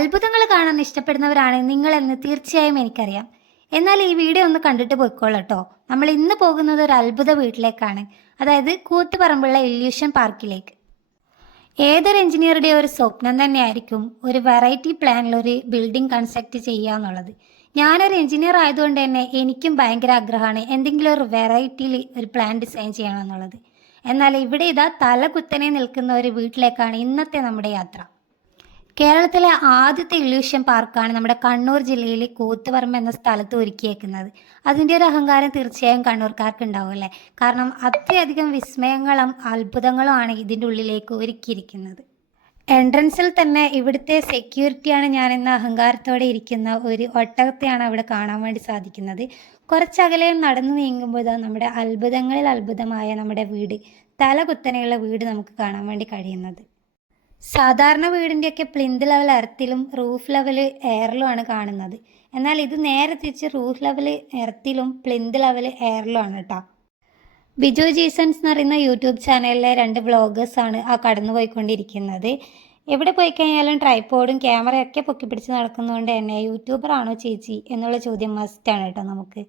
അത്ഭുതങ്ങൾ കാണാൻ ഇഷ്ടപ്പെടുന്നവരാണ് നിങ്ങളെന്ന് തീർച്ചയായും എനിക്കറിയാം. എന്നാൽ ഈ വീഡിയോ ഒന്ന് കണ്ടിട്ട് പോയിക്കോളട്ടോ. നമ്മൾ ഇന്ന് പോകുന്നത് ഒരു അത്ഭുത വീട്ടിലേക്കാണ്. അതായത് കൂത്തുപറമ്പുള്ള ഇല്യൂഷൻ പാർക്കിലേക്ക്. ഏതൊരു എഞ്ചിനീയറുടെ ഒരു സ്വപ്നം തന്നെയായിരിക്കും ഒരു വെറൈറ്റി പ്ലാനിൽ ഒരു ബിൽഡിംഗ് കൺസ്ട്രക്ട് ചെയ്യുക എന്നുള്ളത്. ഞാനൊരു എഞ്ചിനീയർ ആയതുകൊണ്ട് തന്നെ എനിക്കും ഭയങ്കര ആഗ്രഹമാണ് എന്തെങ്കിലും ഒരു വെറൈറ്റിയിൽ ഒരു പ്ലാൻ ഡിസൈൻ ചെയ്യണം എന്നുള്ളത്. എന്നാൽ ഇവിടെ ഇതാ തല കുത്തനെ നിൽക്കുന്ന ഒരു വീട്ടിലേക്കാണ് ഇന്നത്തെ നമ്മുടെ യാത്ര. കേരളത്തിലെ ആദ്യത്തെ ഇല്യൂഷൻ പാർക്കാണ് നമ്മുടെ കണ്ണൂർ ജില്ലയിലെ കൂത്തുപറമ്പ് എന്ന സ്ഥലത്ത് ഒരുക്കിയേക്കുന്നത്. അതിൻ്റെ ഒരു അഹങ്കാരം തീർച്ചയായും കണ്ണൂർക്കാർക്ക് ഉണ്ടാവും അല്ലേ? കാരണം അത്രയധികം വിസ്മയങ്ങളും അത്ഭുതങ്ങളുമാണ് ഇതിൻ്റെ ഉള്ളിലേക്ക് ഒരുക്കിയിരിക്കുന്നത്. എൻട്രൻസിൽ തന്നെ ഇവിടുത്തെ സെക്യൂരിറ്റിയാണ് ഞാനെന്ന അഹങ്കാരത്തോടെ ഇരിക്കുന്ന ഒരു ഒട്ടകത്തെയാണ് അവിടെ കാണാൻ വേണ്ടി സാധിക്കുന്നത്. കുറച്ചകലെയും നടന്നു നീങ്ങുമ്പോൾ നമ്മുടെ അത്ഭുതങ്ങളിൽ അത്ഭുതമായ നമ്മുടെ വീട്, തല കുത്തനെയുള്ള വീട് നമുക്ക് കാണാൻ വേണ്ടി കഴിയുന്നത്. സാധാരണ വീടിൻ്റെയൊക്കെ പ്ലിന്ത് ലെവൽ എർത്തിലും റൂഫ് ലെവൽ എയറിലുമാണ് കാണുന്നത്. എന്നാൽ ഇത് നേരെ തിരിച്ച് റൂഫ് ലെവൽ എർത്തിലും പ്ലിന്ത് ലെവൽ എയറിലും ആണ് കേട്ടോ. ബിജു ജീസൺസ് എന്ന് പറയുന്ന യൂട്യൂബ് ചാനലിലെ 2 വ്ളോഗേഴ്സാണ് ആ കടന്നു പോയിക്കൊണ്ടിരിക്കുന്നത്. എവിടെ പോയി കഴിഞ്ഞാലും ട്രൈപോഡും ക്യാമറയൊക്കെ പൊക്കി പിടിച്ച് നടക്കുന്നതുകൊണ്ട് തന്നെ യൂട്യൂബറാണോ ചേച്ചി എന്നുള്ള ചോദ്യം മസ്റ്റാണ് കേട്ടോ നമുക്ക്.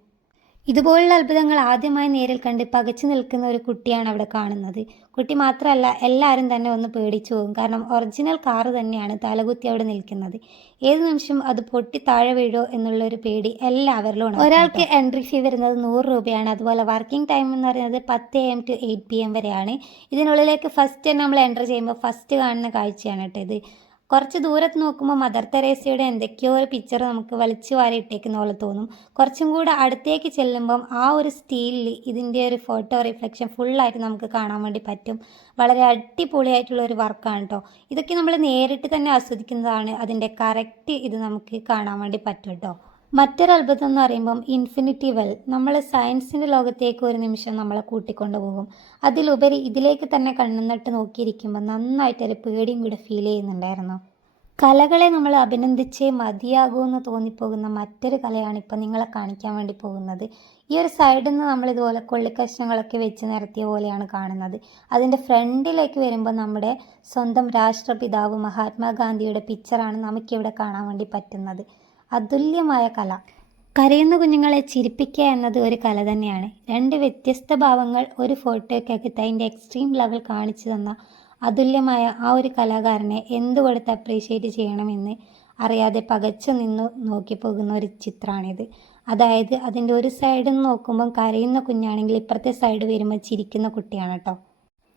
ഇതുപോലുള്ള അത്ഭുതങ്ങൾ ആദ്യമായി നേരിൽ കണ്ട് പകച്ചു നിൽക്കുന്ന ഒരു കുട്ടിയാണ് അവിടെ കാണുന്നത്. കുട്ടി മാത്രമല്ല, എല്ലാവരും തന്നെ ഒന്ന് പേടിച്ചു പോകും. കാരണം ഒറിജിനൽ കാറ് തന്നെയാണ് തലകുത്തി അവിടെ നിൽക്കുന്നത്. ഏത് നിമിഷം അത് പൊട്ടി താഴെ വീഴോ എന്നുള്ളൊരു പേടി എല്ലാവരിലും ഉണ്ട്. ഒരാൾക്ക് എൻട്രി ഫീ വരുന്നത് 100 രൂപയാണ്. അതുപോലെ വർക്കിംഗ് ടൈം എന്ന് പറയുന്നത് 10 AM to 8 PM വരെയാണ്. ഇതിനുള്ളിലേക്ക് ഫസ്റ്റ് നമ്മൾ എൻ്റർ ചെയ്യുമ്പോൾ ഫസ്റ്റ് കാണുന്ന കാഴ്ചയാണ് കേട്ടോ ഇത്. കുറച്ച് ദൂരത്ത് നോക്കുമ്പോൾ മദർ തെരേസയുടെ എന്തൊക്കെയോ ഒരു പിക്ചർ നമുക്ക് വലിച്ചു വാരി ഇട്ടേക്കുന്ന പോലെ തോന്നും. കുറച്ചും കൂടെ അടുത്തേക്ക് ചെല്ലുമ്പം ആ ഒരു സ്റ്റീലിൽ ഇതിൻ്റെ ഒരു ഫോട്ടോ റിഫ്ലക്ഷൻ ഫുള്ളായിട്ട് നമുക്ക് കാണാൻ വേണ്ടി പറ്റും. വളരെ അടിപൊളിയായിട്ടുള്ള ഒരു വർക്കാണ് കേട്ടോ. ഇതൊക്കെ നമ്മൾ നേരിട്ട് തന്നെ ആസ്വദിക്കുന്നതാണ്. അതിൻ്റെ കറക്റ്റ് ഇത് നമുക്ക് കാണാൻ വേണ്ടി പറ്റും കേട്ടോ. മറ്റൊരു അത്ഭുതം എന്ന് പറയുമ്പം ഇൻഫിനിറ്റി വെൽ. നമ്മൾ സയൻസിൻ്റെ ലോകത്തേക്ക് ഒരു നിമിഷം നമ്മളെ കൂട്ടിക്കൊണ്ടു പോകും. അതിലുപരി ഇതിലേക്ക് തന്നെ കണ്ണുനട്ട് നോക്കിയിരിക്കുമ്പോൾ നന്നായിട്ടൊരു പേടിയും കൂടെ ഫീൽ ചെയ്യുന്നുണ്ടായിരുന്നു. കലകളെ നമ്മൾ അഭിനന്ദിച്ചേ മതിയാകൂ എന്ന് തോന്നിപ്പോകുന്ന മറ്റൊരു കലയാണ് ഇപ്പം നിങ്ങളെ കാണിക്കാൻ വേണ്ടി പോകുന്നത്. ഈ ഒരു സൈഡിൽ നിന്ന് നമ്മളിതുപോലെ കൊള്ളിക്കഷ്ണങ്ങളൊക്കെ വെച്ച് നിരത്തിയ പോലെയാണ് കാണുന്നത്. അതിൻ്റെ ഫ്രണ്ടിലേക്ക് വരുമ്പോൾ നമ്മുടെ സ്വന്തം രാഷ്ട്രപിതാവ് മഹാത്മാഗാന്ധിയുടെ പിക്ചറാണ് നമുക്കിവിടെ കാണാൻ വേണ്ടി പറ്റുന്നത്. അതുല്യമായ കല. കരയുന്ന കുഞ്ഞുങ്ങളെ ചിരിപ്പിക്കുക എന്നത് ഒരു കല തന്നെയാണ്. 2 വ്യത്യസ്ത ഭാവങ്ങൾ ഒരു ഫോട്ടോയ്ക്കകത്ത് അതിൻ്റെ എക്സ്ട്രീം ലെവൽ കാണിച്ചു തന്ന അതുല്യമായ ആ ഒരു കലാകാരനെ എന്തുകൊടുത്ത് അപ്രീഷിയേറ്റ് ചെയ്യണമെന്ന് അറിയാതെ പകച്ചു നിന്ന് നോക്കിപ്പോകുന്ന ഒരു ചിത്രമാണിത്. അതായത് അതിൻ്റെ ഒരു സൈഡിൽ നിന്ന് നോക്കുമ്പം കരയുന്ന കുഞ്ഞാണെങ്കിൽ ഇപ്പുറത്തെ സൈഡ് വരുമ്പോൾ ചിരിക്കുന്ന കുട്ടിയാണ് കേട്ടോ.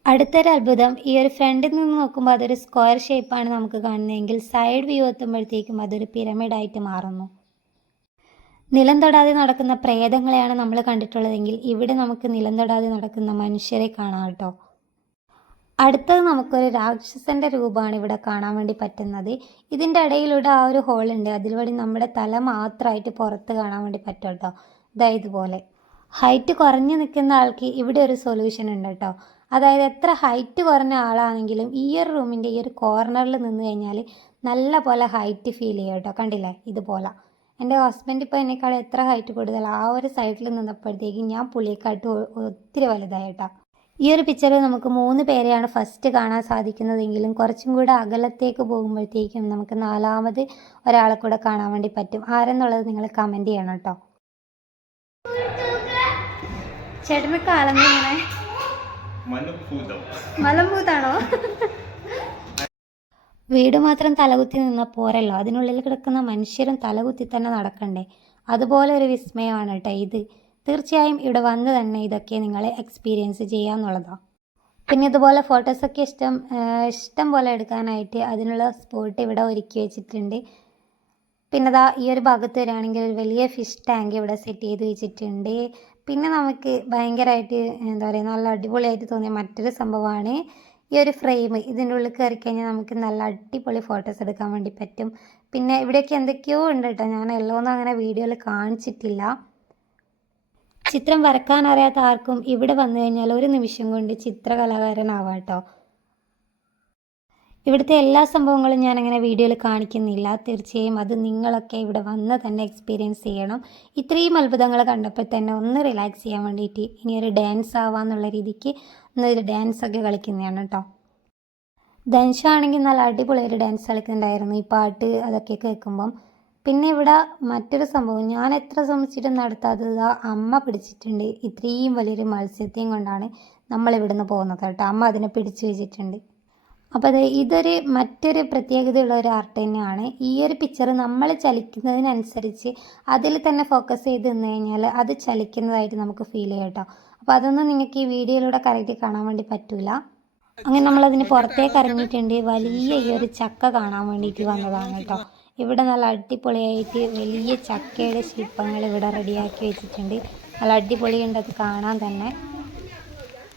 അടുത്തൊരു അത്ഭുതം, ഈ ഒരു ഫ്രണ്ടിൽ നിന്ന് നോക്കുമ്പോൾ അതൊരു സ്ക്വയർ ഷേപ്പാണ് നമുക്ക് കാണുന്നതെങ്കിൽ സൈഡ് വ്യൂ എത്തുമ്പോഴത്തേക്കും അതൊരു പിരമിഡായിട്ട് മാറുന്നു. നിലം തൊടാതെ നടക്കുന്ന പ്രേതങ്ങളെയാണ് നമ്മൾ കണ്ടിട്ടുള്ളതെങ്കിൽ ഇവിടെ നമുക്ക് നിലം തൊടാതെ നടക്കുന്ന മനുഷ്യരെ കാണാം കേട്ടോ. അടുത്തത് നമുക്കൊരു രാക്ഷസൻ്റെ രൂപമാണ് ഇവിടെ കാണാൻ വേണ്ടി പറ്റുന്നത്. ഇതിൻ്റെ ഇടയിലൂടെ ആ ഒരു ഹോളുണ്ട്. അതിലൂടെ നമ്മുടെ തല മാത്രമായിട്ട് പുറത്ത് കാണാൻ വേണ്ടി പറ്റും കേട്ടോ. ഇതുപോലെ ഹൈറ്റ് കുറഞ്ഞു നിൽക്കുന്ന ആൾക്ക് ഇവിടെ ഒരു സൊല്യൂഷൻ ഉണ്ട് കേട്ടോ. അതായത് എത്ര ഹൈറ്റ് കുറഞ്ഞ ആളാണെങ്കിലും ഈ ഒരു റൂമിൻ്റെ ഈ ഒരു കോർണറിൽ നിന്ന് കഴിഞ്ഞാൽ നല്ല പോലെ ഹൈറ്റ് ഫീൽ ചെയ്യും കേട്ടോ. കണ്ടില്ലേ ഇതുപോലെ. എൻ്റെ ഹസ്ബൻഡ് ഇപ്പോൾ എന്നെക്കാൾ എത്ര ഹൈറ്റ് കൂടുതൽ ആ ഒരു സൈഡിൽ നിന്നപ്പോഴത്തേക്കും ഞാൻ പുള്ളിയെക്കാട്ട് ഒത്തിരി വലുതായി കേട്ടോ. ഈ ഒരു പിക്ചറിൽ നമുക്ക് 3 പേരെയാണ് ഫസ്റ്റ് കാണാൻ സാധിക്കുന്നതെങ്കിലും കുറച്ചും കൂടെ അകലത്തേക്ക് പോകുമ്പോഴത്തേക്കും നമുക്ക് 4ാമത് ഒരാളെ കൂടെ കാണാൻ വേണ്ടി പറ്റും. ആരെന്നുള്ളത് നിങ്ങൾ കമൻറ്റ് ചെയ്യണം കേട്ടോ. ചേട്ടന് കാലം ഇങ്ങനെ മലമ്പൂതാണോ? വീട് മാത്രം തലകുത്തി നിന്നാൽ പോരല്ലോ, അതിനുള്ളിൽ കിടക്കുന്ന മനുഷ്യരും തലകുത്തി തന്നെ നടക്കണ്ടേ. അതുപോലെ ഒരു വിസ്മയമാണ് കേട്ടോ ഇത്. തീർച്ചയായും ഇവിടെ വന്ന് തന്നെ ഇതൊക്കെ നിങ്ങളെ എക്സ്പീരിയൻസ് ചെയ്യാമെന്നുള്ളതാണ്. പിന്നെ ഇതുപോലെ ഫോട്ടോസൊക്കെ ഇഷ്ടം പോലെ എടുക്കാനായിട്ട് അതിനുള്ള സ്പോട്ട് ഇവിടെ ഒരുക്കി വെച്ചിട്ടുണ്ട്. പിന്നെ ഈ ഒരു ഭാഗത്ത് വരികയാണെങ്കിൽ ഒരു വലിയ ഫിഷ് ടാങ്ക് ഇവിടെ സെറ്റ് ചെയ്ത് വെച്ചിട്ടുണ്ട്. പിന്നെ നമുക്ക് ഭയങ്കരമായിട്ട് എന്താ പറയുക, നല്ല അടിപൊളിയായിട്ട് തോന്നിയ മറ്റൊരു സംഭവമാണ് ഈ ഒരു ഫ്രെയിം. ഇതിൻ്റെ ഉള്ളിൽ കയറി കഴിഞ്ഞാൽ നമുക്ക് നല്ല അടിപൊളി ഫോട്ടോസ് എടുക്കാൻ വേണ്ടി പറ്റും. പിന്നെ ഇവിടെയൊക്കെ എന്തൊക്കെയോ ഉണ്ട് കേട്ടോ. ഞാൻ എല്ലാം അങ്ങനെ വീഡിയോയിൽ കാണിച്ചിട്ടില്ല. ചിത്രം വരക്കാൻ അറിയാത്ത ആർക്കും ഇവിടെ വന്നു കഴിഞ്ഞാൽ ഒരു നിമിഷം കൊണ്ട് ചിത്രകലാകാരനാവാം കേട്ടോ. ഇവിടുത്തെ എല്ലാ സംഭവങ്ങളും ഞാനങ്ങനെ വീഡിയോയിൽ കാണിക്കുന്നില്ല. തീർച്ചയായും അത് നിങ്ങളൊക്കെ ഇവിടെ വന്ന് തന്നെ എക്സ്പീരിയൻസ് ചെയ്യണം. ഇത്രയും അത്ഭുതങ്ങൾ കണ്ടപ്പോൾ തന്നെ ഒന്ന് റിലാക്സ് ചെയ്യാൻ വേണ്ടിയിട്ട് ഇനി ഒരു ഡാൻസ് ആവാന്നുള്ള രീതിക്ക് ഒന്നൊരു ഡാൻസൊക്കെ കളിക്കുന്നതാണ് കേട്ടോ. ധനുഷാണെങ്കിൽ നല്ല അടിപൊളിയായിട്ട് ഡാൻസ് കളിക്കുന്നുണ്ടായിരുന്നു ഈ പാട്ട് അതൊക്കെ കേൾക്കുമ്പം. പിന്നെ ഇവിടെ മറ്റൊരു സംഭവം, ഞാൻ എത്ര ശ്രമിച്ചിട്ടും നടത്താത്തത് അമ്മ പിടിച്ചിട്ടുണ്ട്. ഇത്രയും വലിയൊരു മത്സ്യത്തെയും കൊണ്ടാണ് നമ്മൾ ഇവിടുന്ന് പോകുന്നത് കേട്ടോ. അമ്മ അതിനെ പിടിച്ചു വെച്ചിട്ടുണ്ട്. അപ്പോൾ അത് മറ്റൊരു പ്രത്യേകതയുള്ള ഒരു ആർട്ട് തന്നെയാണ്. ഈ ഒരു പിക്ചർ നമ്മൾ ചലിക്കുന്നതിനനുസരിച്ച് അതിൽ തന്നെ ഫോക്കസ് ചെയ്ത് നിന്ന് കഴിഞ്ഞാൽ അത് ചലിക്കുന്നതായിട്ട് നമുക്ക് ഫീൽ ചെയ്യാം കേട്ടോ. അപ്പോൾ അതൊന്നും നിങ്ങൾക്ക് ഈ വീഡിയോയിലൂടെ കറക്റ്റ് കാണാൻ വേണ്ടി പറ്റില്ല. അങ്ങനെ നമ്മളതിന് പുറത്തേക്ക് ഇറങ്ങിയിട്ടുണ്ട്. വലിയ ഈ ഒരു ചക്ക കാണാൻ വേണ്ടിയിട്ട് വന്നതാണ് കേട്ടോ. ഇവിടെ നല്ല അടിപൊളിയായിട്ട് വലിയ ചക്കയുടെ ശില്പങ്ങൾ ഇവിടെ റെഡിയാക്കി വെച്ചിട്ടുണ്ട്. നല്ല അടിപൊളിയുണ്ട് അത് കാണാൻ തന്നെ.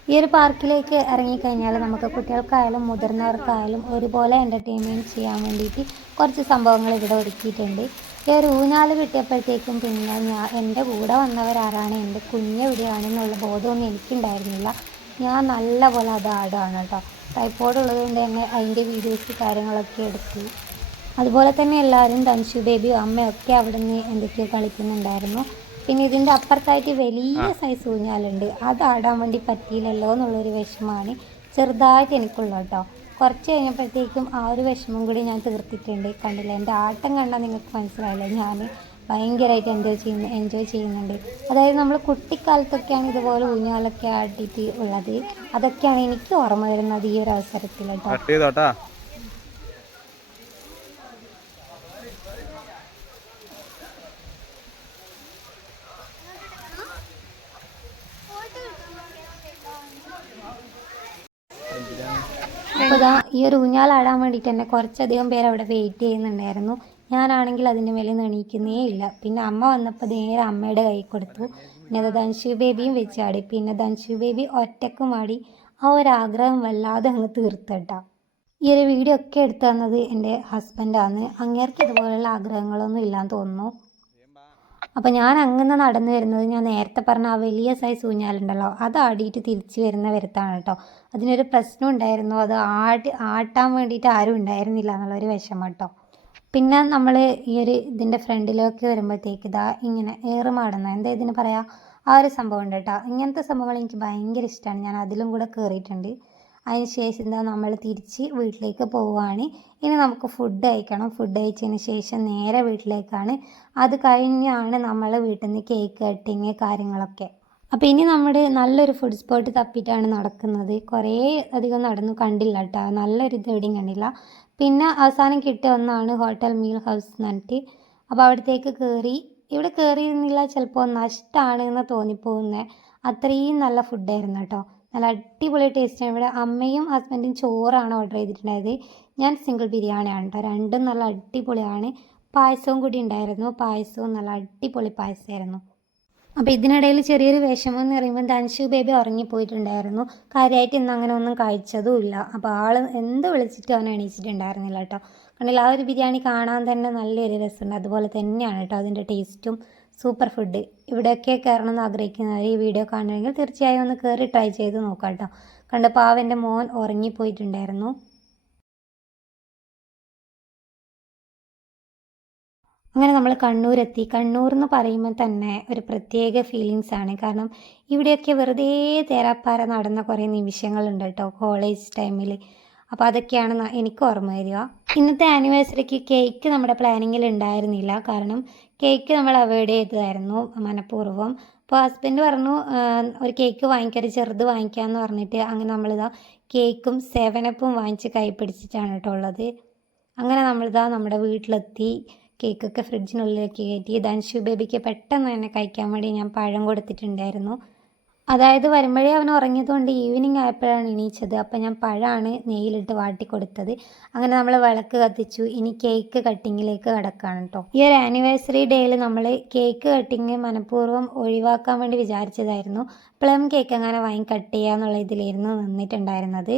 ഈ ഒരു പാർക്കിലേക്ക് ഇറങ്ങിക്കഴിഞ്ഞാൽ നമുക്ക് കുട്ടികൾക്കായാലും മുതിർന്നവർക്കായാലും ഒരുപോലെ എൻ്റർടൈൻമെൻറ്റ് ചെയ്യാൻ വേണ്ടിയിട്ട് കുറച്ച് സംഭവങ്ങൾ ഇവിടെ ഒരുക്കിയിട്ടുണ്ട്. ഈ ഒരു ഊഞ്ഞാൽ കിട്ടിയപ്പോഴത്തേക്കും പിന്നെ എൻ്റെ കൂടെ വന്നവരാരാണ്, എൻ്റെ കുഞ്ഞെവിടെയാണെന്നുള്ള ബോധമൊന്നും എനിക്കുണ്ടായിരുന്നില്ല. ഞാൻ നല്ല പോലെ അത് ആടുകയാണ് കേട്ടോ. ട്രൈപോഡ് ഉള്ളതുകൊണ്ട് തന്നെ അതിൻ്റെ വീഡിയോസ് കാര്യങ്ങളൊക്കെ എടുത്തു. അതുപോലെ തന്നെ എല്ലാവരും ധനുഷു ബേബിയും അമ്മയൊക്കെ അവിടെ നിന്ന് എന്തൊക്കെയോ കളിക്കുന്നുണ്ടായിരുന്നു. പിന്നെ ഇതിൻ്റെ അപ്പുറത്തായിട്ട് വലിയ സൈസ് ഊഞ്ഞാലുണ്ട്. അത് ആടാൻ വേണ്ടി പറ്റിയില്ലല്ലോ എന്നുള്ളൊരു വിഷമമാണ് ചെറുതായിട്ട് എനിക്കുള്ളൂ കേട്ടോ. കുറച്ച് കഴിഞ്ഞപ്പോഴത്തേക്കും ആ ഒരു വിഷമം കൂടി ഞാൻ തീർത്തിട്ടുണ്ട്. കണ്ടില്ല, എൻ്റെ ആട്ടം കണ്ടാൽ നിങ്ങൾക്ക് മനസ്സിലായില്ലേ, ഞാൻ ഭയങ്കരമായിട്ട് എൻജോയ് ചെയ്യുന്നുണ്ട്. അതായത് നമ്മൾ കുട്ടിക്കാലത്തൊക്കെയാണ് ഇതുപോലെ ഊഞ്ഞാലൊക്കെ ആട്ടിയിട്ട് ഉള്ളത്. അതൊക്കെയാണ് എനിക്ക് ഓർമ്മ വരുന്നത് ഈ ഒരു അവസരത്തിൽ കേട്ടോ. അപ്പോൾ ഈ ഒരു ഊഞ്ഞാലാടാൻ വേണ്ടിയിട്ട് തന്നെ കുറച്ചധികം പേര് അവിടെ വെയിറ്റ് ചെയ്യുന്നുണ്ടായിരുന്നു. ഞാനാണെങ്കിൽ അതിൻ്റെ മേലെ എണീക്കുന്നേ ഇല്ല. പിന്നെ അമ്മ വന്നപ്പോൾ നേരെ അമ്മയുടെ കൈ കൊടുത്തു. പിന്നെ അത് ധനുഷു ബേബിയും വെച്ചാടി. പിന്നെ ധനുഷു ബേബി ഒറ്റക്കും ആടി. ആ ഒരു ആഗ്രഹം വല്ലാതെ അങ്ങ് തീർത്തിട്ടാ. ഈ ഒരു വീഡിയോ ഒക്കെ എടുത്തു തന്നത് എൻ്റെ ഹസ്ബൻഡാണ്. അങ്ങേർക്ക് ഇതുപോലുള്ള ആഗ്രഹങ്ങളൊന്നും ഇല്ലാന്ന് തോന്നുന്നു. അപ്പോൾ ഞാൻ അങ്ങനെ നടന്നു വരുന്നത് ഞാൻ നേരത്തെ പറഞ്ഞ ആ വലിയ സൈസ് ഊഞ്ഞാലുണ്ടല്ലോ അത് ആടിയിട്ട് തിരിച്ച് വരുന്ന വരുത്താണ് കേട്ടോ. അതിനൊരു പ്രശ്നം ഉണ്ടായിരുന്നു, അത് ആട്ടാൻ വേണ്ടിയിട്ട് ആരും ഉണ്ടായിരുന്നില്ല എന്നുള്ളൊരു വിഷമം കേട്ടോ. പിന്നെ നമ്മൾ ഇതിൻ്റെ ഫ്രണ്ടിലേക്ക് വരുമ്പോഴത്തേക്ക് ഇങ്ങനെ ഏറുമാടുന്ന എന്താ ഇതിന് പറയാം, ആ ഒരു സംഭവം ഉണ്ട് കേട്ടോ. ഇങ്ങനത്തെ സംഭവങ്ങൾ എനിക്ക് ഭയങ്കര ഇഷ്ടമാണ്. ഞാൻ അതിലും കൂടെ കയറിയിട്ടുണ്ട്. അതിന് ശേഷം നമ്മൾ തിരിച്ച് വീട്ടിലേക്ക് പോവുകയാണ്. ഇനി നമുക്ക് ഫുഡ് കഴിക്കണം. ഫുഡ് കഴിച്ചതിന് ശേഷം നേരെ വീട്ടിലേക്കാണ്. അത് കഴിഞ്ഞാണ് നമ്മൾ വീട്ടിൽ നിന്ന് കേക്ക് കട്ടിങ് കാര്യങ്ങളൊക്കെ. അപ്പോൾ ഇനി നമ്മുടെ നല്ലൊരു ഫുഡ് സ്പോട്ട് തപ്പിയിട്ടാണ് നടക്കുന്നത്. കുറേ അധികം നടന്നു കണ്ടില്ല കേട്ടോ, നല്ലൊരു എവിടെയും കണ്ടില്ല. പിന്നെ അവസാനം കിട്ടിയ ഒന്നാണ് ഹോട്ടൽ മീൽ ഹൗസ് എന്ന് പറഞ്ഞിട്ട്. അപ്പോൾ അവിടത്തേക്ക് കയറി. ഇവിടെ കയറിയിരുന്നില്ല ചിലപ്പോൾ നഷ്ടമാണ് എന്ന് തോന്നിപ്പോകുന്നത്. അത്രയും നല്ല ഫുഡായിരുന്നു കേട്ടോ. നല്ല അടിപൊളി ടേസ്റ്റാണ്. ഇവിടെ അമ്മയും ഹസ്ബൻഡും ചോറാണ് ഓർഡർ ചെയ്തിട്ടുണ്ടായത്. ഞാൻ സിംഗിൾ ബിരിയാണിയാണ് കേട്ടോ. രണ്ടും നല്ല അടിപൊളിയാണ്. പായസവും കൂടി ഉണ്ടായിരുന്നു. പായസവും നല്ല അടിപൊളി പായസമായിരുന്നു. അപ്പോൾ ഇതിനിടയിൽ ചെറിയൊരു വിഷമം എന്ന് പറയുമ്പോൾ ധനുഷു ബേബി ഉറങ്ങിപ്പോയിട്ടുണ്ടായിരുന്നു. കാര്യമായിട്ട് ഇന്ന് അങ്ങനെ ഒന്നും കഴിച്ചതുമില്ല. അപ്പോൾ ആൾ എന്ത് വിളിച്ചിട്ട് അവൻ എണീച്ചിട്ടുണ്ടായിരുന്നില്ല കേട്ടോ. കണ്ടില്ല, ആ ഒരു ബിരിയാണി കാണാൻ തന്നെ നല്ലൊരു രസമുണ്ട്. അതുപോലെ തന്നെയാണ് കേട്ടോ അതിൻ്റെ ടേസ്റ്റും. Super food. ഇവിടെയൊക്കെ കയറണം എന്ന് ആഗ്രഹിക്കുന്നവർ ഈ വീഡിയോ കാണണമെങ്കിൽ തീർച്ചയായും ഒന്ന് കയറി ട്രൈ ചെയ്ത് നോക്കാം കേട്ടോ. കണ്ടപ്പോൾ അവൻ്റെ മോൻ ഉറങ്ങിപ്പോയിട്ടുണ്ടായിരുന്നു. അങ്ങനെ നമ്മൾ കണ്ണൂരെത്തി. കണ്ണൂർ എന്ന് പറയുമ്പോൾ തന്നെ ഒരു പ്രത്യേക ഫീലിങ്സ് ആണ്. കാരണം ഇവിടെയൊക്കെ വെറുതെ തേരാപ്പാര നടന്ന കുറേ നിമിഷങ്ങളുണ്ട് കേട്ടോ കോളേജ് ടൈമിൽ. അപ്പോൾ അതൊക്കെയാണ് എനിക്ക് ഓർമ്മ വരിക. ഇന്നത്തെ ആനിവേഴ്സറിക്ക് കേക്ക് നമ്മുടെ പ്ലാനിങ്ങിൽ ഉണ്ടായിരുന്നില്ല. കാരണം കേക്ക് നമ്മൾ അവോയ്ഡ് ചെയ്തതായിരുന്നു മനഃപൂർവ്വം. അപ്പോൾ ഹസ്ബൻഡ് പറഞ്ഞു ഒരു കേക്ക് വാങ്ങിക്കരുത്, ചെറുത് വാങ്ങിക്കാമെന്ന് പറഞ്ഞിട്ട് അങ്ങനെ നമ്മളിതാ കേക്കും 7up വാങ്ങിച്ച് കൈ പിടിച്ചിട്ടാണ് കേട്ടോ ഉള്ളത്. അങ്ങനെ നമ്മുടെ വീട്ടിലെത്തി. കേക്കൊക്കെ ഫ്രിഡ്ജിനുള്ളിലേക്ക് കയറ്റി. ധനുഷു ബേബിക്ക് പെട്ടെന്ന് തന്നെ കഴിക്കാൻ വേണ്ടി ഞാൻ പഴം കൊടുത്തിട്ടുണ്ടായിരുന്നു. അതായത് വരുമ്പോഴേ അവൻ ഉറങ്ങിയതുകൊണ്ട് ഈവനിങ് ആയപ്പോഴാണ് എണീച്ചത്. അപ്പം ഞാൻ പഴമാണ് നെയ്യിലിട്ട് വാട്ടി കൊടുത്തത്. അങ്ങനെ നമ്മൾ വിളക്ക് കത്തിച്ചു. ഇനി കേക്ക് കട്ടിങ്ങിലേക്ക് കിടക്കുകയാണ് കേട്ടോ. ഈ ഒരു ആനിവേഴ്സറി ഡേയിൽ നമ്മൾ കേക്ക് കട്ടിങ് മനഃപൂർവ്വം ഒഴിവാക്കാൻ വേണ്ടി വിചാരിച്ചതായിരുന്നു. പ്ലം കേക്ക് അങ്ങനെ വാങ്ങി കട്ട് ചെയ്യുക എന്നുള്ള ഇതിലായിരുന്നു നിന്നിട്ടുണ്ടായിരുന്നത്.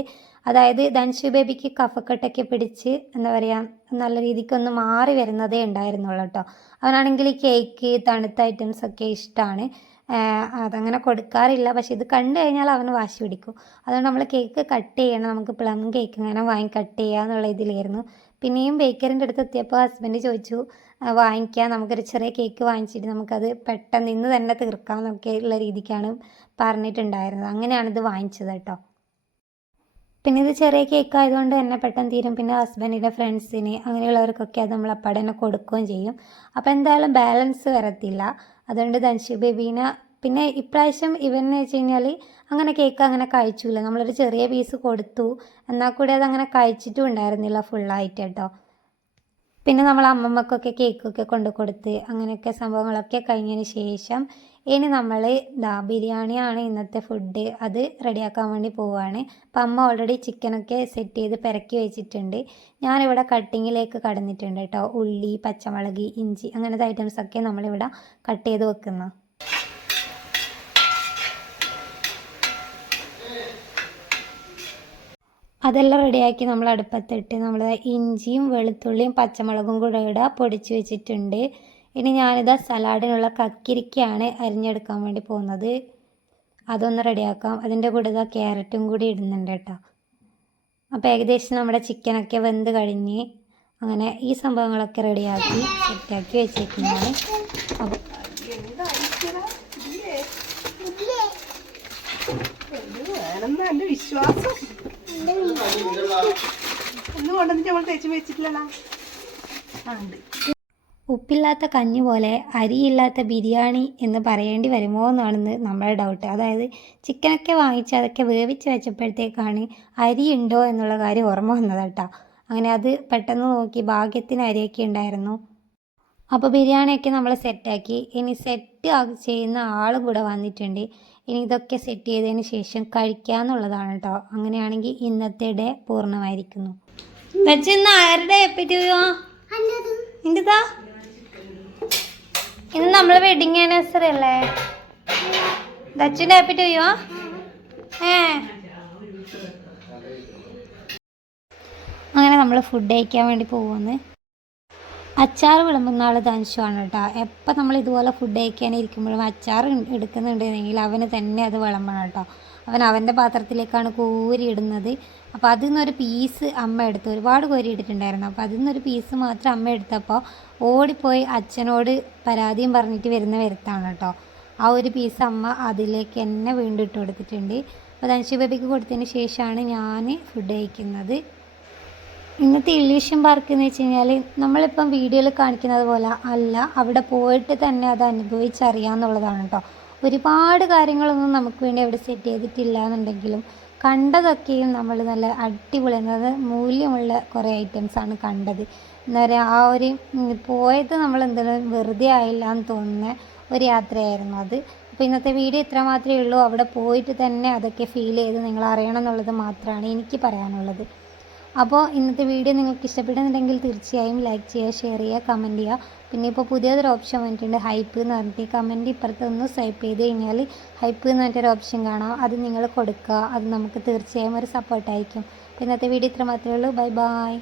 അതായത് ധനുഷു ബേബിക്ക് കഫക്കെട്ടൊക്കെ പിടിച്ച് എന്താ പറയുക നല്ല രീതിക്കൊന്ന് മാറി വരുന്നതേ ഉണ്ടായിരുന്നുള്ളൂ കേട്ടോ. അവനാണെങ്കിൽ ഈ കേക്ക് തണുത്ത ഐറ്റംസൊക്കെ ഇഷ്ടമാണ്. അതങ്ങനെ കൊടുക്കാറില്ല. പക്ഷേ ഇത് കണ്ടു കഴിഞ്ഞാൽ അവന് വാശി പിടിക്കും. അതുകൊണ്ട് നമ്മൾ കേക്ക് കട്ട് ചെയ്യണം, നമുക്ക് പ്ലം കേക്ക് ഇങ്ങനെ വാങ്ങി കട്ട് ചെയ്യുക എന്നുള്ള ഇതിലായിരുന്നു. പിന്നെയും ബേക്കറിൻ്റെ അടുത്ത് എത്തിയപ്പോൾ ഹസ്ബൻഡ് ചോദിച്ചു വാങ്ങിക്കാം, നമുക്കൊരു ചെറിയ കേക്ക് വാങ്ങിച്ചിട്ട് നമുക്കത് പെട്ടെന്ന് ഇന്ന് തന്നെ തീർക്കാം എന്നൊക്കെ ഉള്ള രീതിക്കാണ് പറഞ്ഞിട്ടുണ്ടായിരുന്നത്. അങ്ങനെയാണിത് വാങ്ങിച്ചത് കേട്ടോ. പിന്നെ ഇത് ചെറിയ കേക്ക് ആയതുകൊണ്ട് തന്നെ പെട്ടെന്ന് തീരും. പിന്നെ ഹസ്ബൻഡിൻ്റെ ഫ്രണ്ട്സിന് അങ്ങനെയുള്ളവർക്കൊക്കെ അത് നമ്മൾ അപ്പാടെ തന്നെ കൊടുക്കുകയും ചെയ്യും. അപ്പോൾ എന്തായാലും ബാലൻസ് വരത്തില്ല. അതുകൊണ്ട് ധൻഷു ബേബീനെ പിന്നെ ഇപ്രാവശ്യം ഇവന്ന് വെച്ച് കഴിഞ്ഞാൽ അങ്ങനെ കേക്ക് അങ്ങനെ കഴിച്ചില്ല. നമ്മളൊരു ചെറിയ പീസ് കൊടുത്തു, എന്നാൽ കൂടി അതങ്ങനെ കഴിച്ചിട്ടും ഉണ്ടായിരുന്നില്ല ഫുള്ളായിട്ട് കേട്ടോ. പിന്നെ നമ്മൾ അമ്മമ്മക്കൊക്കെ കേക്കൊക്കെ കൊണ്ട് കൊടുത്ത് അങ്ങനെയൊക്കെ സംഭവങ്ങളൊക്കെ കഴിഞ്ഞതിന് ശേഷം ഇനി നമ്മൾ ബിരിയാണിയാണ് ഇന്നത്തെ ഫുഡ്, അത് റെഡിയാക്കാൻ വേണ്ടി പോവുകയാണ്. അപ്പം അമ്മ ഓൾറെഡി ചിക്കനൊക്കെ സെറ്റ് ചെയ്ത് പെരക്കി വെച്ചിട്ടുണ്ട്. ഞാനിവിടെ കട്ടിങ്ങിലേക്ക് കടന്നിട്ടുണ്ട് കേട്ടോ. ഉള്ളി, പച്ചമുളക്, ഇഞ്ചി അങ്ങനത്തെ ഐറ്റംസൊക്കെ നമ്മളിവിടെ കട്ട് ചെയ്ത് വെക്കുന്ന. അതെല്ലാം റെഡിയാക്കി നമ്മൾ അടുപ്പത്തിട്ട് നമ്മൾ ഇഞ്ചിയും വെളുത്തുള്ളിയും പച്ചമുളകും കൂടെ ഇവിടെ പൊടിച്ച് വെച്ചിട്ടുണ്ട്. ഇനി ഞാനിതാ സലാഡിനുള്ള കക്കിരിക്കയാണ് അരിഞ്ഞെടുക്കാൻ വേണ്ടി പോകുന്നത്. അതൊന്ന് റെഡിയാക്കാം. അതിൻ്റെ കൂടെ ഇതാ ക്യാരറ്റും കൂടി ഇടുന്നുണ്ട് കേട്ടോ. അപ്പോൾ ഏകദേശം നമ്മുടെ ചിക്കനൊക്കെ വെന്ത് കഴിഞ്ഞ് അങ്ങനെ ഈ സംഭവങ്ങളൊക്കെ റെഡിയാക്കി സെറ്റാക്കി വെച്ചേക്കുന്നതാണ്. അപ്പോൾ വിശ്വാസം ഒന്നും കൊണ്ടുവന്നിട്ട് നമ്മൾ തേച്ച് വെച്ചിട്ടില്ലല്ലോ. ഉപ്പില്ലാത്ത കഞ്ഞി പോലെ അരിയില്ലാത്ത ബിരിയാണി എന്ന് പറയേണ്ടി വരുമോ എന്നാണെന്ന് നമ്മുടെ ഡൗട്ട്. അതായത് ചിക്കനൊക്കെ വാങ്ങിച്ച് അതൊക്കെ വേവിച്ച് വെച്ചപ്പോഴത്തേക്കാണ് അരി ഉണ്ടോ എന്നുള്ള കാര്യം ഓർമ്മ വന്നത് കേട്ടോ. അങ്ങനെ അത് പെട്ടെന്ന് നോക്കി, ഭാഗ്യത്തിന് അരിയൊക്കെ ഉണ്ടായിരുന്നു. അപ്പോൾ ബിരിയാണിയൊക്കെ നമ്മൾ സെറ്റാക്കി. ഇനി സെറ്റ് ചെയ്യുന്ന ആളും കൂടെ വന്നിട്ടുണ്ട്. ഇനി ഇതൊക്കെ സെറ്റ് ചെയ്തതിന് ശേഷം കഴിക്കാമെന്നുള്ളതാണ് കേട്ടോ. അങ്ങനെയാണെങ്കിൽ ഇന്നത്തെ ഡേ പൂർണ്ണമായിരിക്കുന്നു. ഇന്ന് ആരുടെ എപ്പിറ്റ് എന്റെതാ? ഇന്ന് നമ്മൾ വെഡിങ് ആനിവേഴ്സറി അല്ലേ? ദച്ചുൻ്റെ എപ്പിറ്റ് ചെയ്യുമോ? അങ്ങനെ നമ്മൾ ഫുഡ് കഴിക്കാൻ വേണ്ടി പോകുന്നു. അച്ചാർ വിളമ്പുന്ന ആൾ ധൻഷുവാണ് കേട്ടോ. എപ്പോൾ നമ്മൾ ഇതുപോലെ ഫുഡ് കഴിക്കാനിരിക്കുമ്പോഴും അച്ചാർ എടുക്കുന്നുണ്ടെങ്കിൽ അവന് തന്നെ അത് വിളമ്പണം കേട്ടോ. അവൻ്റെ പാത്രത്തിലേക്കാണ് കോരി ഇടുന്നത്. അപ്പോൾ അതിൽ നിന്നൊരു പീസ് അമ്മ എടുത്തു. ഒരുപാട് കോരി ഇട്ടിട്ടുണ്ടായിരുന്നു. അപ്പോൾ അതിൽ നിന്നൊരു പീസ് മാത്രം അമ്മ എടുത്തപ്പോൾ ഓടിപ്പോയി അച്ഛനോട് പരാതിയും പറഞ്ഞിട്ട് വരുന്ന വരുത്താണ് കേട്ടോ. ആ ഒരു പീസ് അമ്മ അതിലേക്ക് തന്നെ വീണ്ടും ഇട്ട് കൊടുത്തിട്ടുണ്ട്. അപ്പോൾ ധൻഷു ബേബിക്ക് കൊടുത്തതിന് ശേഷമാണ് ഞാൻ ഫുഡ് കഴിക്കുന്നത്. ഇന്നത്തെ ഇല്യൂഷൻ പാർക്ക് എന്ന് വെച്ച് കഴിഞ്ഞാൽ നമ്മളിപ്പം വീഡിയോയിൽ കാണിക്കുന്നത് പോലെ അല്ല, അവിടെ പോയിട്ട് തന്നെ അത് അനുഭവിച്ചറിയാമെന്നുള്ളതാണ് കേട്ടോ. ഒരുപാട് കാര്യങ്ങളൊന്നും നമുക്ക് വേണ്ടി അവിടെ സെറ്റ് ചെയ്തിട്ടില്ല എന്നുണ്ടെങ്കിലും കണ്ടതൊക്കെയും നമ്മൾ നല്ല അടിപൊളി, അതായത് മൂല്യമുള്ള കുറേ ഐറ്റംസാണ് കണ്ടത്. എന്താ പറയുക, ആ ഒരു പോയത് നമ്മൾ എന്തായാലും വെറുതെ ആയില്ല എന്ന് തോന്നുന്ന ഒരു യാത്രയായിരുന്നു അത്. അപ്പോൾ ഇന്നത്തെ വീഡിയോ ഇത്ര മാത്രമേ ഉള്ളൂ. അവിടെ പോയിട്ട് തന്നെ അതൊക്കെ ഫീൽ ചെയ്ത് നിങ്ങൾ അറിയണം എന്നുള്ളത് മാത്രമാണ് എനിക്ക് പറയാനുള്ളത്. അപ്പോൾ ഇന്നത്തെ വീഡിയോ നിങ്ങൾക്ക് ഇഷ്ടപ്പെടുന്നുണ്ടെങ്കിൽ തീർച്ചയായും ലൈക്ക് ചെയ്യുക, ഷെയർ ചെയ്യുക, കമൻറ്റ് ചെയ്യുക. പിന്നെ ഇപ്പോൾ പുതിയതൊരു ഓപ്ഷൻ വന്നിട്ടുണ്ട്, ഹൈപ്പ് എന്ന് പറഞ്ഞിട്ട്. കമൻറ്റ് ഇപ്പുറത്ത് ഒന്ന് സ്വൈപ്പ് ചെയ്ത് കഴിഞ്ഞാൽ ഹൈപ്പ് എന്ന് പറഞ്ഞിട്ടൊരു ഓപ്ഷൻ കാണാം. അത് നിങ്ങൾ കൊടുക്കുക. അത് നമുക്ക് തീർച്ചയായും ഒരു സപ്പോർട്ടായിരിക്കും. അപ്പോൾ ഇന്നത്തെ വീഡിയോ ഇത്ര മാത്രമേ ഉള്ളൂ. Bye bye.